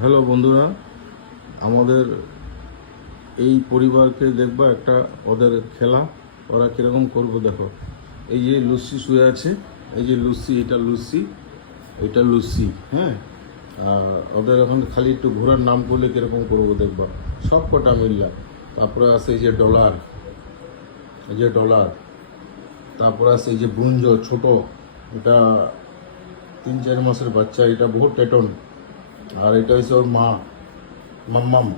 Hello বন্ধুরা, আমাদের এই পরিবারকে দেখবা একটা ওদের খেলা ওরা কীরকম করবো দেখো। এই যে লুসি শুয়ে আছে, এই যে লুসি, এটা লুসি, হ্যাঁ। আর ওদের এখন খালি একটু ঘোরার নাম করলে কীরকম করবো দেখবা, সব কটা মিললা। তারপরে আছে এই যে ডলার, তারপরে আছে এই যে ব্রুঞ্জ ছোট, এটা 3-4 মাসের বাচ্চা, এটা বহুত টেটন। আর এটা হচ্ছে ওর মা মাম্মাম।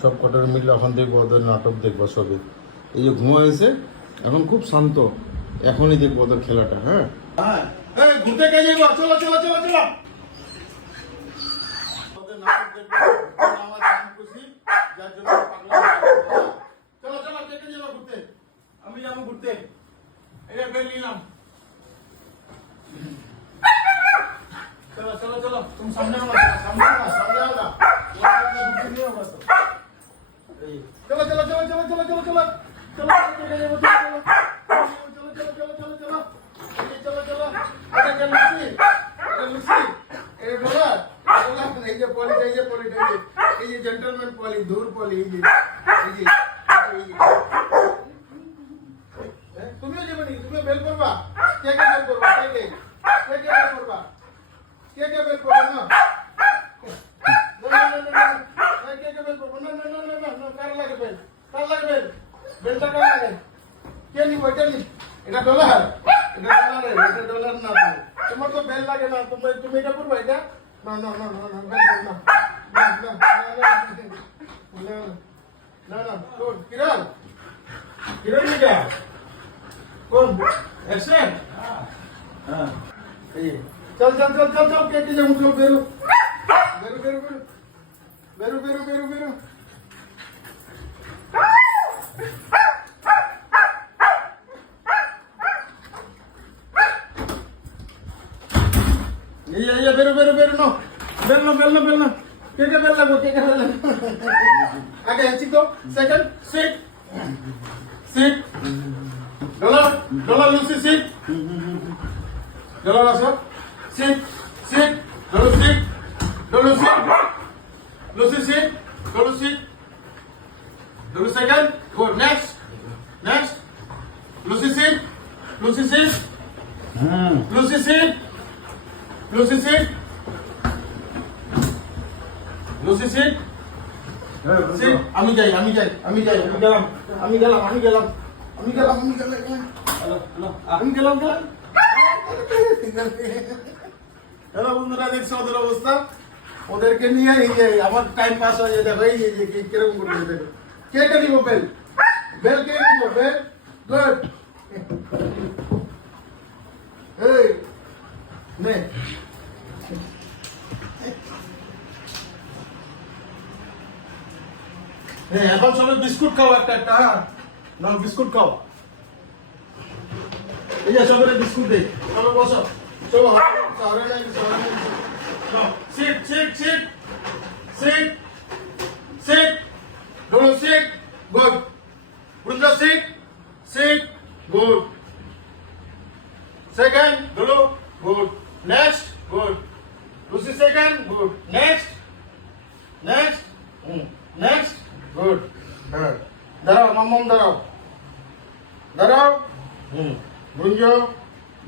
সব কটার মিললে এখন দেখবো ওদের নাটক দেখবো সবে। এই যে ঘুমাইছে এখন খুব শান্ত, এখনই দেখবো ওদের খেলাটা। হ্যাঁ ঘুরতে কে যাবো, চলো চলো চলো চলো। ওদের নাটক দেখবো, আমার গান খুশি, যার জন্য চলো চলো কে কে যাবো ঘুরতে। আমি যাবো ঘুরতে, এটা বের নিলাম। चलो चलो चलो, तुम सामने आओ, सामने आओ, सामने आओ ना। चलो चलो चलो चलो चलो चलो चलो चलो जेंटलमैन पॉली, दूर पॉली, तुमिও যাবে নি, তুমি বেল করবা, কে কে বেল করবা, কে কে বেল করবা, কে কে বেল করবা না, কে কে বেল করবা না, কার লাগে বেল, বেলটা কার লাগে, কে নিব, এটা ডলার, এটা ডলার না, তোমার তো বেল লাগে না, তুমি এটা করবা, এটা না না না না না বেল করবা না না কোন কিরণ নিকা कौन एक्सीडेंट? हाँ चल चल चल चल चल के जाऊँ, चल बेरू बेरू बेरू बेरू बेरू बेरू बेरू ये बेरू बेरू बेरू नो बेलना बेलना बेलना के बेलना वो के बेलना आगे हंसी तो second sit sit Dollar Lucy sit Dollar आसो sit sit Dollar sit Lucy sit Dollar second good next Lucy sit Lucy sit আমি গেলাম হ্যালো বন্ধুরা, দেখছো ওদের অবস্থা, ওদেরকে নিয়ে এই যে আমার টাইম পাস হয়ে যায়। দেখো এই যে কিরকম করতে দেখো, কে কে নিব বেল, কে নিব বেল, গুড এই নে এখন সবাই বিস্কুট খাও একটা একটা, না বিস্কুট খাও, এই যে সবাই বিস্কুট দে, চলো বসো, চলো সারে নাই sit sit sit sit sit ডোলো sit good Brinda sit sit good second ডোলো good next good Lucy second good next good হ্যাঁ দাঁড়াও মাম্মাম দাঁড়াও গুঞ্জ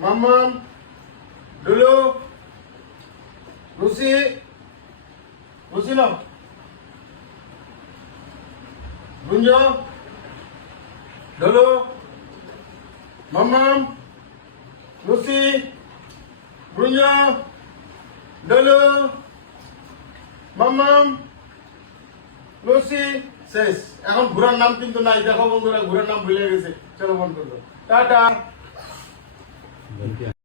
মাম্মাম ডুলু লুসি নো গুঞ্জ ডুলু মাম্মাম লুসি গুঞ্জ ডুলু মাম্মাম লুসি শেষ। এখন ঘোরার নাম কিন্তু নাই, দেখো বন্ধুরা ঘোরার নাম ভুলে গেছে। চলো বন্ধ করো, টাটা।